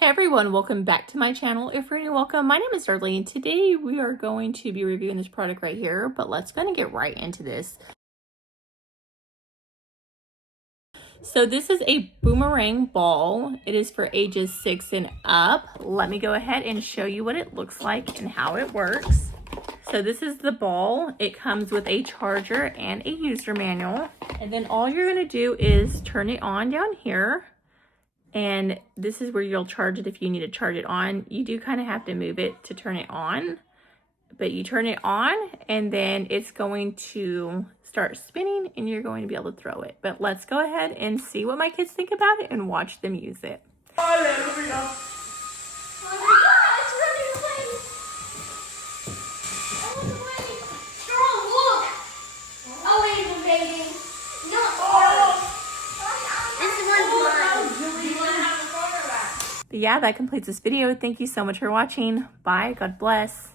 Hey everyone, welcome back to my channel. If you're new, welcome. My name is Darlene. Today we are going to be reviewing this product right here, but let's get right into this. So this is a Boomerang ball. It is for ages 6 and up. Let me go ahead and show you what it looks like and how it works. So this is the ball. It comes with a charger and a user manual. And then all you're gonna do is turn it on down here. And this is where you'll charge it if you need to charge it on. You do kind of have to move it to turn it on, but you turn it on and then it's going to start spinning and you're going to be able to throw it. But let's go ahead and see what my kids think about it and watch them use it. Hallelujah. But yeah, that completes this video. Thank you so much for watching. Bye. God bless.